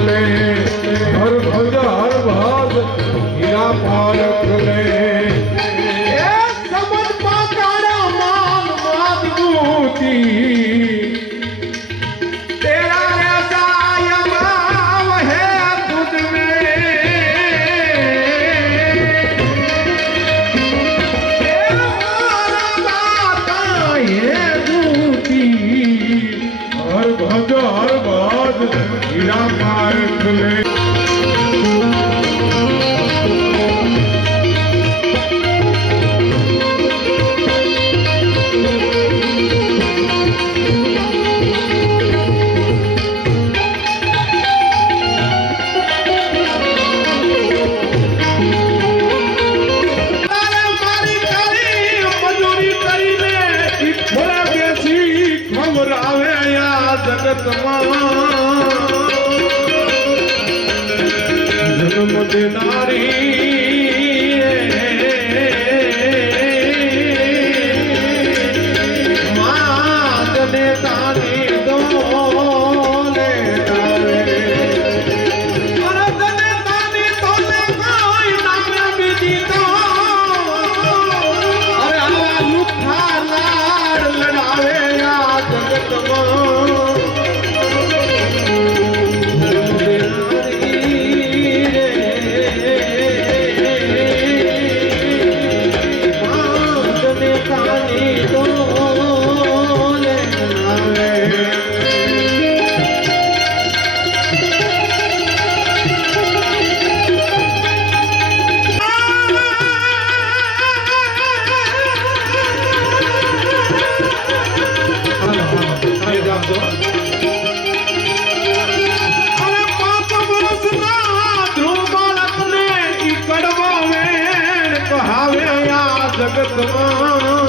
લે હર ભજ હર ભજ હીરા પારખ લે હીરા પારખ લે Yeah. જગતમાં